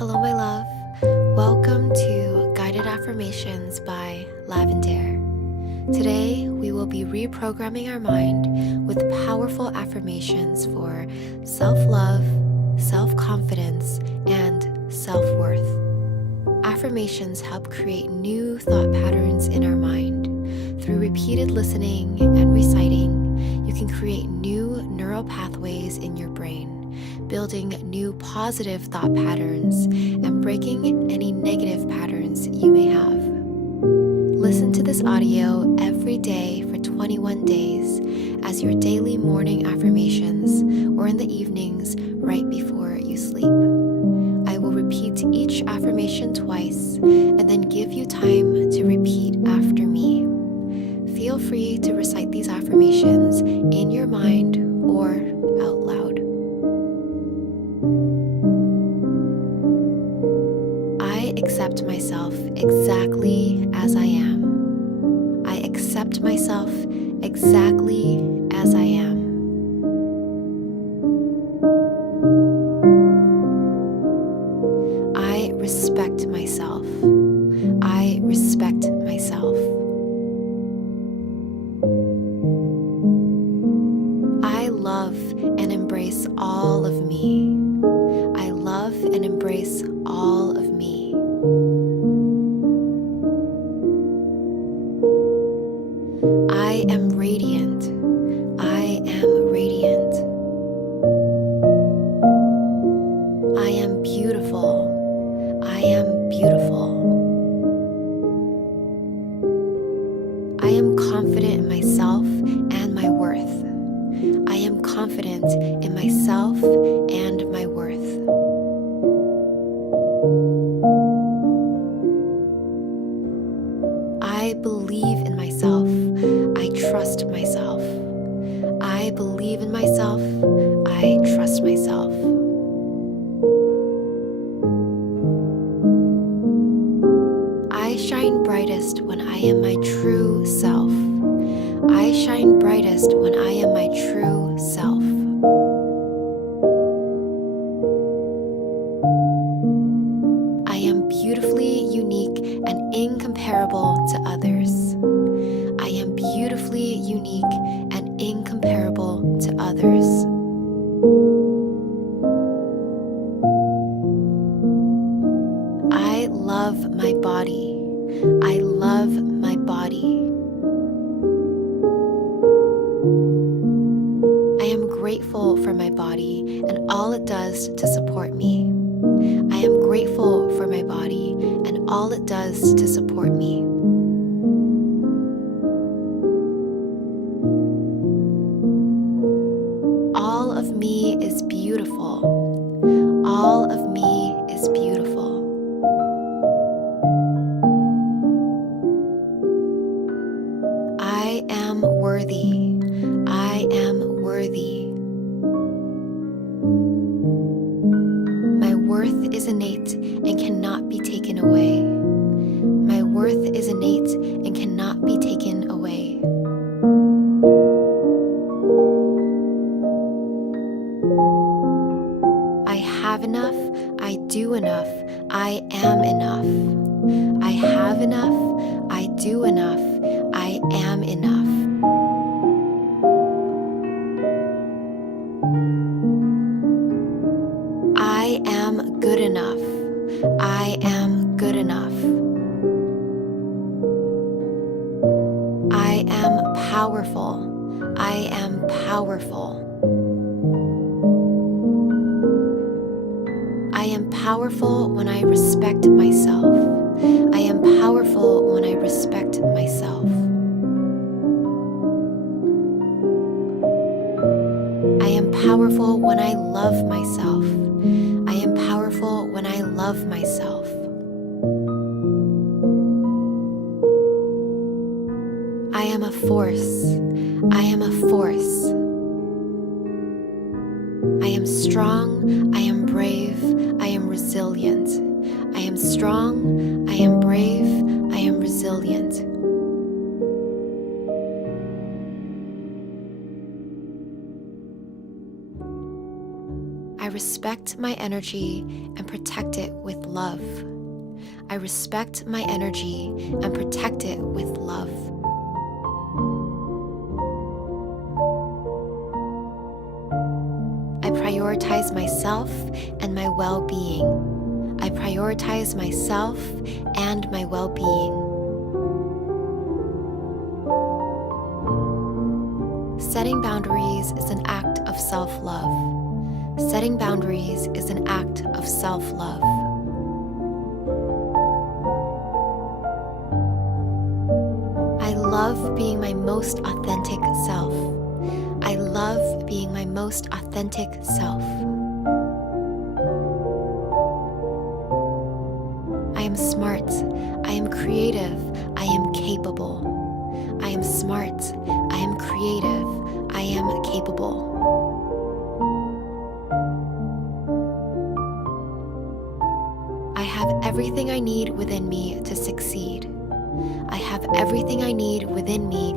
Hello, my love. Welcome to Guided Affirmations by Lavender. Today, we will be reprogramming our mind with powerful affirmations for self-love, self-confidence, and self-worth. Affirmations help create new thought patterns in our mind. Through repeated listening and reciting, you can create new neural pathways in your brain, building new positive thought patterns and breaking any negative patterns you may have. Listen to this audio every day for 21 days as your daily morning affirmations or in the evenings right before you sleep. I will repeat each affirmation twice and then give you time to repeat after me. Feel free to recite these affirmations in your mind or out loud. I accept myself exactly as I am. I accept myself exactly as I am. I respect myself. I respect myself. I love and embrace all of me. I love and embrace all of me. I am radiant. I am radiant. I am beautiful. I am beautiful. I am confident in myself and my worth. I am confident in myself and my worth. I believe in myself. I trust myself. I believe in myself. I trust myself. I shine brightest when I am my true self. I shine brightest when I am my true self. I am beautifully unique and incomparable to others. I am beautifully unique and incomparable to others. I love my body. I love my body. I am grateful for my body and all it does to support me. I am grateful for my body and all it does to support me. All of me is beautiful. All of me is beautiful. I am worthy. I am worthy. My worth is innate and cannot be taken away. My worth is innate and cannot be taken away. I have enough. I do enough. I am enough. I have enough. I do enough. I am enough. I am good enough. I am good enough. I am powerful. I am powerful. I am powerful when I respect myself. I am powerful when I respect myself. I am powerful when I love myself. I am powerful when I love myself. I am a force. I am a force. I am strong. I am brave. I am resilient. I am strong. I am brave. I am resilient. I respect my energy and protect it with love. I respect my energy and protect it with love. I prioritize myself and my well-being. I prioritize myself and my well-being. Setting boundaries is an act of self-love. Setting boundaries is an act of self-love. I love being my most authentic self. I love being my most authentic self. I am smart. I am creative. I am capable. I am smart. I am creative. I am capable. I have everything I need within me to succeed. I have everything I need within me